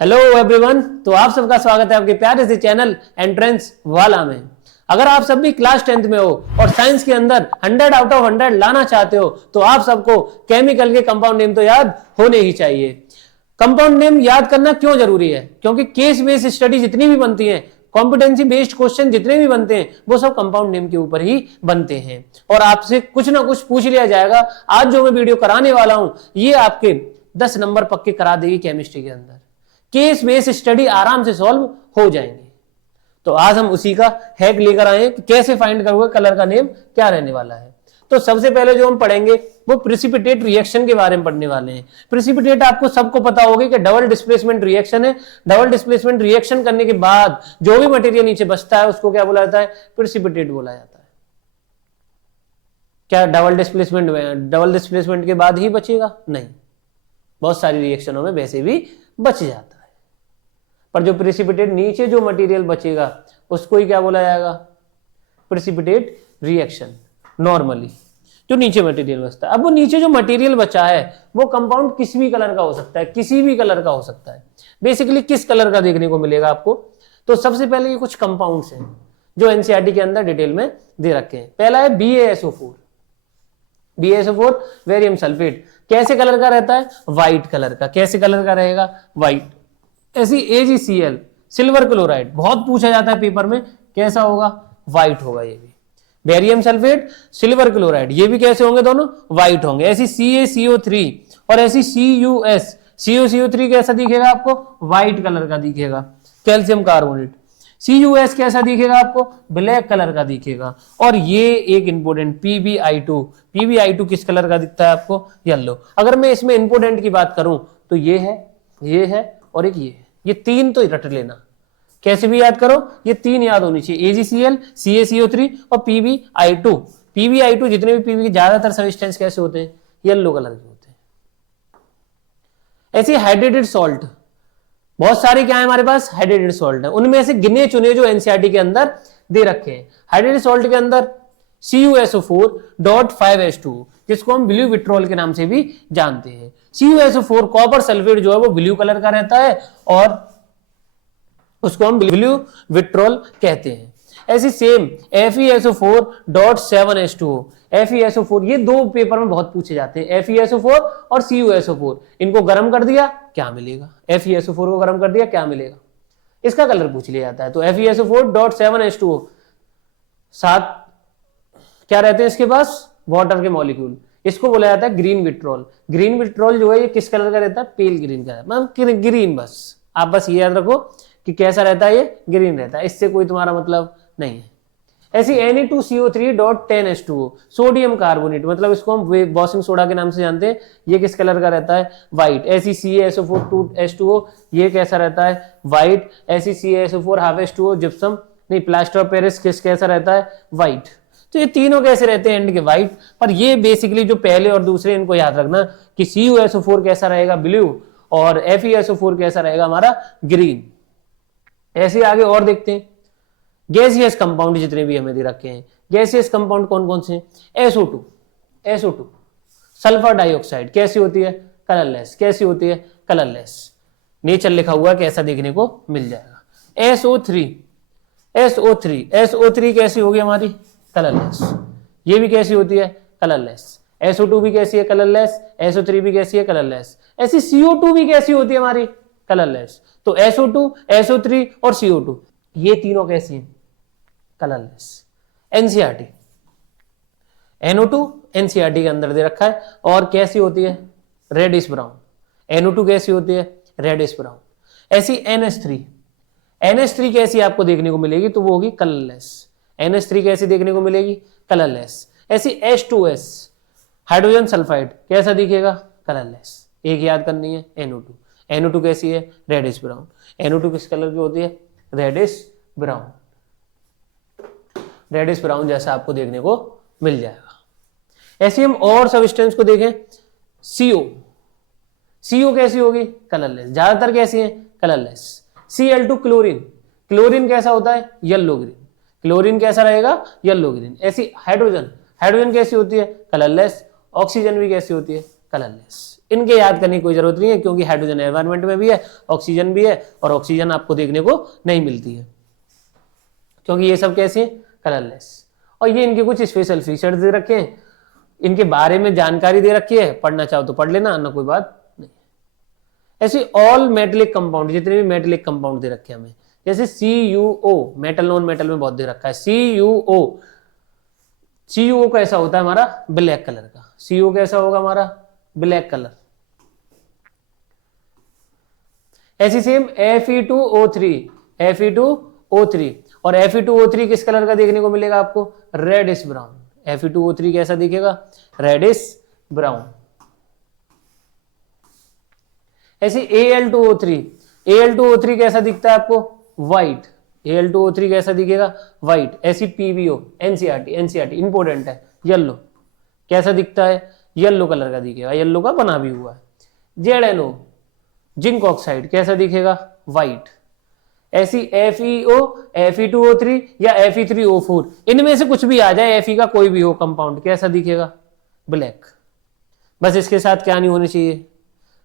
Hello everyone, तो आप सबका स्वागत है आपके प्यारे से चैनल एंट्रेंस वाला में। अगर आप सब भी क्लास 10th में हो और साइंस के अंदर 100 आउट ऑफ 100 लाना चाहते हो तो आप सबको केमिकल के कंपाउंड नेम तो याद होने ही चाहिए। कंपाउंड नेम याद करना क्यों जरूरी है? क्योंकि केस बेस्ड स्टडी जितनी भी बनती है, कॉम्पिटेंसी बेस्ड क्वेश्चन जितने भी बनते हैं, वो सब कंपाउंड नेम के ऊपर ही बनते हैं और आपसे कुछ ना कुछ पूछ लिया जाएगा। आज जो मैं वीडियो कराने वाला हूं ये आपके 10 नंबर पक्के करा देगी केमिस्ट्री के अंदर। केस बेस्ड स्टडी आराम से सॉल्व हो जाएंगे। तो आज हम उसी का हैक लेकर आए कि कैसे फाइंड करोगे कलर का नेम क्या रहने वाला है। तो सबसे पहले जो हम पढ़ेंगे वो प्रेसिपिटेट रिएक्शन के बारे में पढ़ने वाले हैं। प्रेसिपिटेट आपको सबको पता होगा कि डबल डिस्प्लेसमेंट रिएक्शन है। डबल डिस्प्लेसमेंट रिएक्शन करने के बाद जो भी मटेरियल नीचे बचता है उसको क्या बोला जाता है? प्रेसिपिटेट बोला जाता है। क्या डबल डिस्प्लेसमेंट के बाद ही बचेगा? नहीं, बहुत सारी रिएक्शनों में वैसे भी बच जाता है, पर जो प्रेसिपिटेट नीचे जो मटेरियल बचेगा उसको ही क्या बोला जाएगा? Precipitate reaction. नॉर्मली जो नीचे मटेरियल बचता है, अब वो नीचे जो मटेरियल बचा है वो कंपाउंड किसी भी कलर का हो सकता है, किसी भी कलर का हो सकता है। बेसिकली किस कलर का देखने को मिलेगा आपको? तो सबसे पहले ये कुछ कंपाउंड्स हैं जो एनसीईआरटी के अंदर डिटेल में दे रखे हैं। पहला है BaSO4। BaSO4 बेरियम सल्फेट कैसे कलर का रहता है? व्हाइट कलर का। कैसे कलर का रहेगा? व्हाइट। ऐसी AgCl सिल्वर क्लोराइड बहुत पूछा जाता है पेपर में, कैसा होगा? व्हाइट होगा। ये भी बेरियम सल्फेट, सिल्वर क्लोराइड, ये भी कैसे होंगे? दोनों व्हाइट होंगे। ऐसी CaCO3 और ऐसी CuSCO3 कैसा दिखेगा आपको? व्हाइट कलर का दिखेगा। कैल्शियम कार्बोनेट CuS कैसा दिखेगा आपको? ब्लैक कलर का दिखेगा। और ये एक इंपोर्टेंट PbI2 किस कलर का दिखता है आपको? येलो। अगर मैं इसमें इंपोर्टेंट की बात करूं तो ये है और एक ये तीन तो रट लेना, कैसे भी याद करो, ये तीन याद होनी चाहिए। AgCl, CaCO3 और PbI2 जितने भी PB के ज्यादातर सब्सटेंस कैसे होते हैं? येलो कलर के होते हैं। ऐसी हाइड्रेटेड सॉल्ट बहुत सारे क्या है हमारे पास? हाइड्रेटेड सॉल्ट है। उनमें से गिने चुने जो एनसीईआरटी के अंदर दे रखे हैं। हाइड्रेटेड सॉल्ट के अंदर CuSO4.5H2 जिसको हम ब्लू विट्रोल के नाम से भी जानते हैं। CuSO4 कॉपर सल्फेट जो है वो ब्लू कलर का रहता है और उसको हम ब्लू विट्रोल कहते हैं। ऐसी सेम FeSO4.7H2O। FeSO4 ये दो पेपर में बहुत पूछे जाते हैं, FeSO4 और CuSO4। इनको गर्म कर दिया क्या मिलेगा? FeSO4 को गर्म कर दिया क्या मिलेगा? इसका कलर पूछ लिया जाता है। तो FeSO4.7H2O साथ क्या रहते हैं इसके पास? वाटर के मॉलिक्यूल। इसको बोला जाता है ग्रीन विट्रोल। ग्रीन विट्रोल जो है ये किस कलर का रहता है? पेल ग्रीन का, मतलब ग्रीन। बस आप बस ये याद रखो कि कैसा रहता है, ये ग्रीन रहता है, इससे कोई तुम्हारा मतलब नहीं है। ऐसी Na2CO3.10H2O सोडियम कार्बोनेट, मतलब इसको हम वॉशिंग सोडा के नाम से जानते हैं। ये किस कलर का रहता है? व्हाइट। ऐसी CaSO4.2H2O ये कैसा रहता है? व्हाइट। ऐसी CaSO4.5H2O जिप्सम नहीं प्लास्टर ऑफ पेरिस कैसा रहता है? व्हाइट। तो ये तीनों कैसे रहते हैं? एंड के व्हाइट। पर ये बेसिकली जो पहले और दूसरे इनको याद रखना कि CuSO4 कैसा रहेगा? ब्लू। और FeSO4 कैसा रहेगा हमारा? ग्रीन। ऐसे आगे और देखते हैं गैसियस कंपाउंड जितने भी हमें दे रखे हैं। गैसियस कंपाउंड कौन कौन से? SO2 सल्फर डाइऑक्साइड कैसी होती है? कलरलेस। कैसी होती है? कलरलेस। नेचर लिखा हुआ कैसा देखने को मिल जाएगा? SO3 कैसी होगी हमारी? कलरलेस। ये भी कैसी होती है? कलरलेस। SO2 भी कैसी है? कलरलेस। SO3 भी कैसी है? कलरलेस। ऐसी CO2 भी कैसी होती है हमारी? कलरलेस। तो SO2, SO3 और CO2 ये तीनों कैसी हैं? कलरलेस। एनसीईआरटी NO2 एनसीईआरटी के अंदर दे रखा है और कैसी होती है? Reddish brown. NO2 कैसी होती है? Reddish brown. ऐसी NH3 कैसी आपको देखने को मिलेगी? तो वो होगी कलरलेस। NH3 कैसी देखने को मिलेगी? कलरलेस। ऐसी H2S हाइड्रोजन सल्फाइड कैसा दिखेगा? कलरलेस। एक याद करनी है NO2 कैसी है? Reddish brown. NO2 किस कलर की होती है? रेडिश ब्राउन जैसा आपको देखने को मिल जाएगा। ऐसे हम और सब्सटेंस को देखें। CO कैसी होगी? कलरलेस। ज्यादातर कैसी है? कलरलेस। Cl2 क्लोरीन कैसा होता है? Yellow green. क्लोरीन कैसा रहेगा? Yellow green. ऐसी हाइड्रोजन कैसी होती है? कलरलेस। ऑक्सीजन भी कैसी होती है? कलरलेस। इनके याद करने की कोई जरूरत नहीं है, क्योंकि हाइड्रोजन एनवायरनमेंट में भी है, ऑक्सीजन भी है, और ऑक्सीजन आपको देखने को नहीं मिलती है, क्योंकि ये सब कैसे कलरलेस। और ये इनके कुछ स्पेशल फीचर्स दे रखे हैं, इनके बारे में जानकारी दे रखी है, पढ़ना चाहो तो पढ़ लेना, ना कोई बात नहीं। ऐसे ऑल मेटेलिक कंपाउंड, जितने भी मेटेलिक कंपाउंड दे रखे हैं हमें, जैसे CuO, मेटल नॉन मेटल में बहुत दे रखा है CuO। CuO कैसा होता है हमारा, ब्लैक कलर का। CuO कैसा होगा हमारा, ब्लैक कलर। ऐसी सेम Fe2O3 और Fe2O3 किस कलर का देखने को मिलेगा आपको, रेडिश ब्राउन। Fe2O3 कैसा दिखेगा, रेडिश ब्राउन। ऐसे Al2O3 कैसा दिखता है आपको, व्हाइट। Al2O3 कैसा दिखेगा, व्हाइट। ऐसी PbO, NCRT इंपोर्टेंट है, येलो। कैसा दिखता है, येलो कलर का दिखेगा, येलो का बना भी हुआ है। ZnO, जिंक ऑक्साइड, कैसा दिखेगा, व्हाइट। ऐसी FeO, Fe2O3 या Fe3O4, इनमें से कुछ भी आ जाए, Fe का कोई भी हो कंपाउंड, कैसा दिखेगा, ब्लैक। बस इसके साथ क्या नहीं होना चाहिए,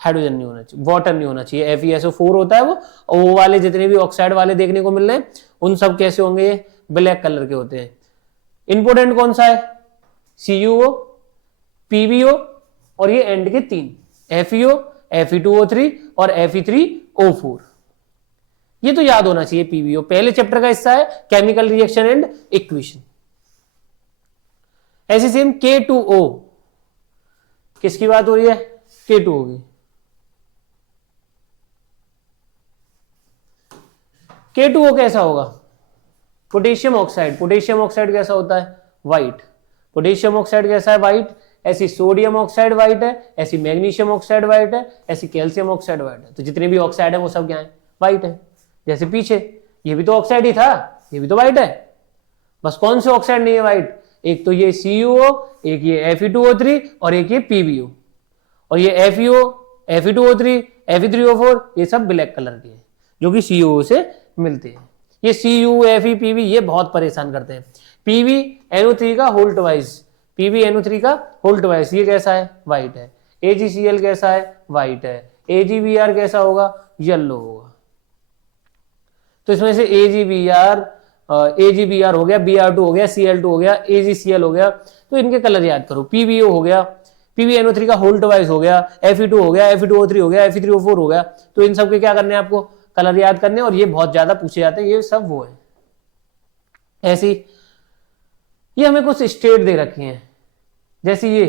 हाइड्रोजन नहीं होना चाहिए, वाटर नहीं होना चाहिए। FeSO4 होता है वो, और वो वाले जितने भी ऑक्साइड वाले देखने को मिल रहे हैं, उन सब कैसे होंगे, ये ब्लैक कलर के होते हैं। इंपोर्टेंट कौन सा है, CuO, PbO और ये एंड के 3 FeO, Fe2O3 और Fe3O4। ये तो याद होना चाहिए। PbO पहले चैप्टर का हिस्सा है, केमिकल रिएक्शन एंड इक्वेशन। ऐसी सेम K2O, किसकी बात हो रही है, K2 होगी। K2O कैसा होगा, पोटेशियम ऑक्साइड। पोटेशियम ऑक्साइड कैसा होता है, व्हाइट। पोटेशियम ऑक्साइड कैसा है, व्हाइट। ऐसी सोडियम ऑक्साइड व्हाइट है, ऐसी मैग्नीशियम ऑक्साइड व्हाइट है, ऐसी कैल्शियम ऑक्साइड व्हाइट है। तो जितने भी ऑक्साइड है वो सब क्या है, व्हाइट है। जैसे पीछे ये भी तो ऑक्साइड ही था, ये भी तो व्हाइट है। बस कौन से ऑक्साइड नहीं है व्हाइट, एक तो ये CuO, एक ये Fe2O3 और एक ये PbO। और ये FeO, Fe2O3, Fe3O4 ये सब ब्लैक कलर के हैं, जो कि CuO से मिलते हैं। ये Cu, Fe, Pb ये बहुत परेशान करते हैं। PbNO3 का होल्ट वाइज, PbNO3 का होल्ट वाइज ये कैसा है, व्हाइट है। AgCl कैसा है, व्हाइट है। AgBr कैसा होगा, येलो होगा। तो इसमें से AgBr हो गया, Br2 हो गया, Cl2 हो गया, AgCl हो गया। तो इनके कलर याद करो। PbO हो गया, PbNO3 का होल्ट वाइज हो गया, Fe2 हो गया, Fe2O3 हो गया, Fe3O4 हो गया। तो इन सबके क्या करने हैं आपको, कलर याद करने, और ये बहुत ज्यादा पूछे जाते हैं, ये सब वो है। ऐसी ये हमें कुछ स्टेट दे रखी हैं, जैसे ये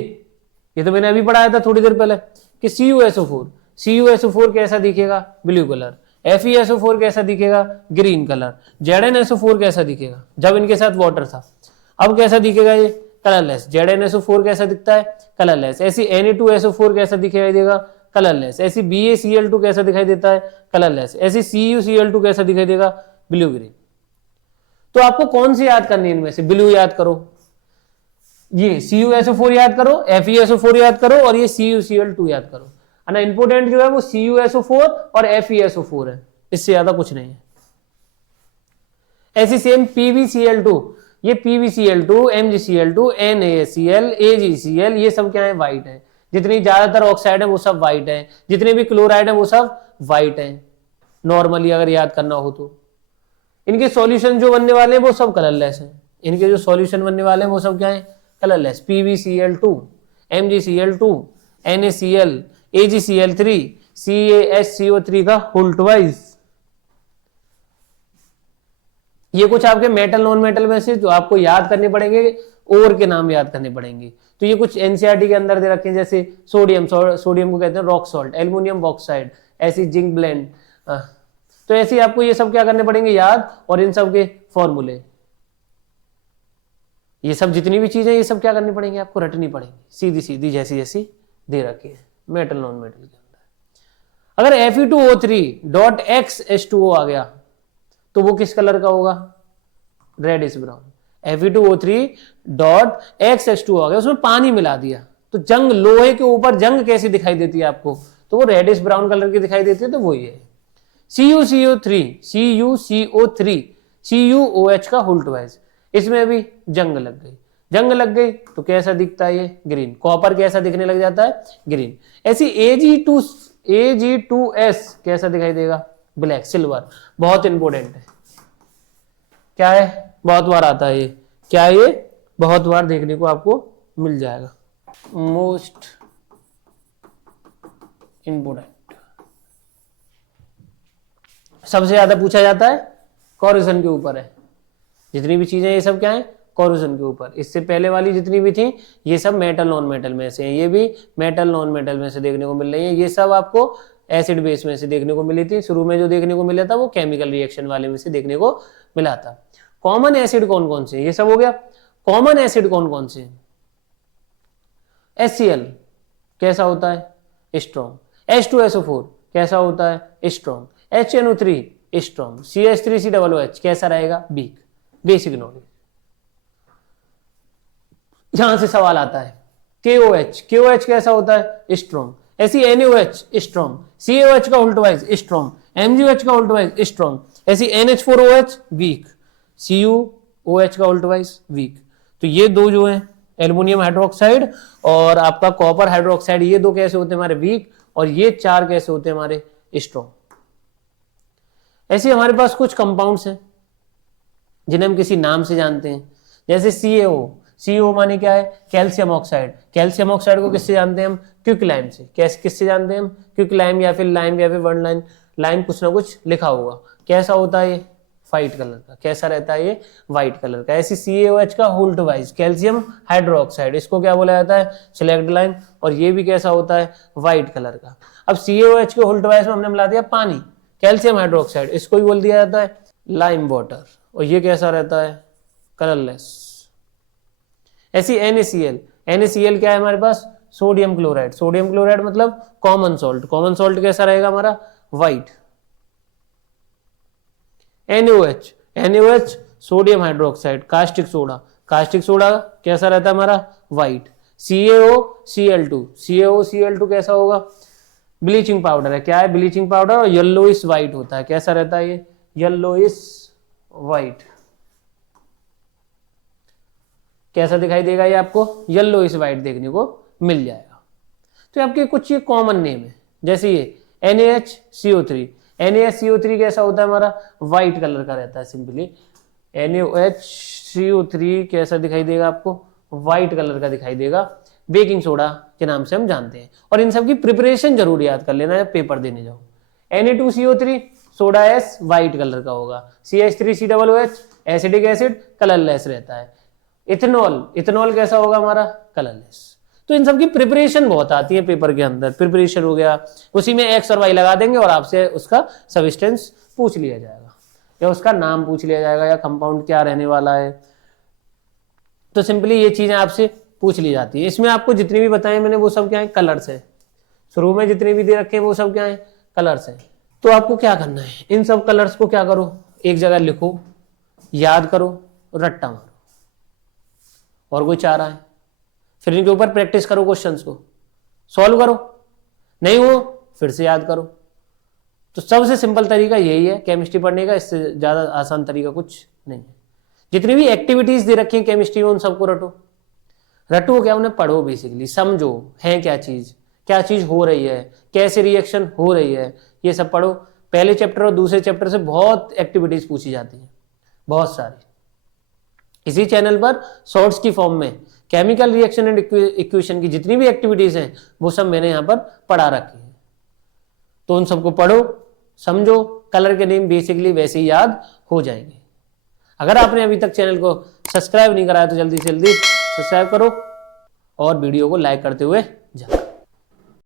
तो मैंने अभी पढ़ाया था थोड़ी देर पहले कि CuSO4 कैसा दिखेगा, ब्लू कलर। FeSO4 कैसा दिखेगा, ग्रीन कलर। ZnSO4 कैसा दिखेगा, जब इनके साथ वाटर था, अब कैसा दिखेगा, ये कलरलेस। ZnSO4 कैसा दिखता है, कलरलेस। ऐसी Na2SO4 कैसा दिखाई देगा, कलरलेस। ऐसी BaCl2 कैसा दिखाई देता है, कलरलेस। ऐसी CuCl2 कैसा दिखाई देगा, ब्लू ग्रीन। तो आपको कौन सी याद करनी है इनमें से, ब्लू याद करो, ये CuSO4 याद करो, FeSO4 याद करो, और ये CuCl2 याद करो। ना इंपोर्टेंट जो है वो CuSO4 और FeSO4 है, इससे ज्यादा कुछ नहीं है। ऐसी सेम PbCl2, ये PbCl2, MgCl2, NaCl, AgCl ये सब क्या है, व्हाइट है। जितनी ज्यादातर ऑक्साइड है वो सब व्हाइट है, जितने भी क्लोराइड है वो सब व्हाइट है, नॉर्मली अगर याद करना हो तो। इनके सॉल्यूशन जो बनने वाले हैं वो सब कलरलेस हैं। इनके जो सॉल्यूशन बनने वाले हैं वो सब क्या है, colourless. PbCl2, MgCl2, NaCl, AgCl3, CaHCO3 का होल्ट वाइज। ये कुछ आपके मेटल नॉन मेटल में से जो आपको याद करने पड़ेंगे, और के नाम याद करने पड़ेंगे। तो ये कुछ एनसीईआरटी के अंदर दे रखे हैं, जैसे सोडियम को कहते हैं रॉक सॉल्ट, एल्युमिनियम बॉक्साइड, ऐसी जिंक ब्लेंड। तो ऐसे आपको ये सब क्या करने पड़ेंगे, याद, और इन सब के फॉर्मूले, ये सब जितनी भी चीजें ये सब क्या करनी पड़ेंगी, आपको रटनी पड़ेंगी सीधी सीधी, जैसी जैसी दे रखी है मेटल नॉन मेटल के अंदर। अगर Fe2O3.XH2O आ गया तो वो किस कलर का होगा, रेडिश ब्राउन। Fe2O3.XH2O आ गया, उसमें पानी मिला दिया तो जंग, लोहे के ऊपर जंग कैसी दिखाई देती है आपको, तो वो रेडिश ब्राउन कलर की दिखाई देती है, तो वही है। CuCO3 CuOH का होल्ट वाइज, इसमें भी जंग लग गई। जंग लग गई तो कैसा दिखता है ये, ग्रीन। कॉपर कैसा दिखने लग जाता है, ग्रीन। ऐसी Ag2S कैसा दिखाई देगा, ब्लैक, सिल्वर। बहुत इंपॉर्टेंट है, क्या है, बहुत बार आता है ये, क्या है ये, बहुत बार देखने को आपको मिल जाएगा। मोस्ट इंपोर्टेंट, सबसे ज्यादा पूछा जाता है कोरोजन के ऊपर है। जितनी भी चीजें ये सब क्या है, कोरोजन के ऊपर। इससे पहले वाली जितनी भी थी ये सब मेटल नॉन मेटल में से हैं, ये भी मेटल नॉन मेटल में से देखने को मिल रही है। ये सब आपको एसिड बेस में से देखने को मिली थी। शुरू में जो देखने को मिला था वो केमिकल रिएक्शन वाले में से देखने को मिला था। कॉमन एसिड कौन कौन से, ये सब हो गया। कॉमन एसिड कौन कौन से, HCl कैसा होता है, स्ट्रॉन्ग। H2SO4 कैसा होता है, स्ट्रॉन्ग। HNO3 strong. CH3COOH कैसा रहेगा, वीक। Basic knowledge. यहां से सवाल आता है KOH कैसा होता है, स्ट्रॉन्ग। ऐसी NaOH स्ट्रॉन्ग। CaOH का उल्टवाइज स्ट्रॉन्ग। MgOH का उल्टवाइज स्ट्रॉन्ग। ऐसी NH4OH वीक। CuOH का उल्टवाइज वीक। तो ये दो जो है एल्युमिनियम हाइड्रोक्साइड और आपका कॉपर हाइड्रोक्साइड, ये दो कैसे होते हैं हमारे, वीक। और ये चार कैसे होते हैं हमारे, स्ट्रॉन्ग। ऐसे हमारे पास कुछ कंपाउंड्स हैं जिन्हें हम किसी नाम से जानते हैं, जैसे CaO माने क्या है, कैल्शियम ऑक्साइड। कैल्शियम ऑक्साइड को किससे जानते हैं हम, क्विकलाइम से। किससे जानते हैं हम, क्विकलाइम या फिर लाइम या फिर वन लाइन, लाइम कुछ ना कुछ लिखा होगा। कैसा होता है ये, व्हाइट कलर का। कैसा रहता है ये, व्हाइट कलर का। ऐसी CaOH का होल्टवाइज कैल्शियम हाइड्रोक्साइड, इसको क्या बोला जाता है, सिलेक्ट लाइन। और ये भी कैसा होता है, व्हाइट कलर का। अब CaOH के होल्टवाइज में हमने मिला दिया पानी, कैल्शियम हाइड्रोक्साइड, इसको भी बोल दिया जाता है लाइम वाटर। और ये कैसा रहता है, कलरलेस। ऐसी NaCl क्या है हमारे पास, सोडियम क्लोराइड। सोडियम क्लोराइड मतलब कॉमन सॉल्ट। कॉमन सॉल्ट कैसा रहेगा हमारा, white. NaOH sodium hydroxide, caustic soda. Caustic soda कैसा रहता है हमारा, व्हाइट। CaOCl2 कैसा होगा, ब्लीचिंग पाउडर है। क्या है, ब्लीचिंग पाउडर। और येलोइश व्हाइट होता है। कैसा रहता है ये, येलोइश व्हाइट। कैसा दिखाई देगा ये आपको, येलोइश व्हाइट देखने को मिल जाएगा। तो आपके कुछ ये कॉमन नेम है, जैसे ये NaHCO3। NaHCO3 कैसा होता है हमारा, व्हाइट कलर का रहता है सिंपली। NaHCO3 कैसा दिखाई देगा आपको, व्हाइट कलर का दिखाई देगा। बेकिंग सोडा के नाम से हम जानते हैं। और इन सब की प्रिपरेशन जरूर याद कर लेना है पेपर देने जाओ। Na2CO3 soda S, white colour का होगा। CH3COOH एसिडिक एसिड, कलरलेस रहता है। इथेनॉल कैसा होगा हमारा, कलरलेस। तो इन सब की प्रिपरेशन बहुत आती है पेपर के अंदर। प्रिपरेशन हो गया, उसी में X और Y लगा देंगे और आपसे उसका सब्सटेंस पूछ लिया जाएगा, या उसका नाम पूछ लिया जाएगा, या कंपाउंड क्या रहने वाला है। तो सिंपली ये चीजें आपसे पूछ ली जाती है। इसमें आपको जितनी भी बताए मैंने वो सब क्या है, कलर्स है। शुरू में जितने भी दे रखे हैं वो सब क्या है, कलर्स है। तो आपको क्या करना है, इन सब कलर्स को क्या करो, एक जगह लिखो, याद करो, रट्टा मारो, और कोई चारा है। फिर इनके ऊपर प्रैक्टिस करो, क्वेश्चंस को सॉल्व करो, नहीं हो फिर से याद करो। तो सबसे सिंपल तरीका यही है केमिस्ट्री पढ़ने का, इससे ज्यादा आसान तरीका कुछ नहीं है। जितनी भी एक्टिविटीज दे रखी है केमिस्ट्री में उन सबको रटो क्या, उन्हें पढ़ो, बेसिकली समझो है क्या चीज हो रही है, कैसे रिएक्शन हो रही है, ये सब पढ़ो। पहले चैप्टर और दूसरे चैप्टर से बहुत एक्टिविटीज पूछी जाती है, बहुत सारी। इसी चैनल पर शॉर्ट्स की फॉर्म में केमिकल रिएक्शन एंड इक्वेशन की जितनी भी एक्टिविटीज हैं वो सब मैंने यहाँ पर पढ़ा रखी है। तो उन सबको पढ़ो, समझो, कलर के नेम बेसिकली वैसे ही याद हो जाएंगे। अगर आपने अभी तक चैनल को सब्सक्राइब नहीं कराया तो जल्दी से जल्दी सब्सक्राइब करो और वीडियो को लाइक करते हुए जाओ।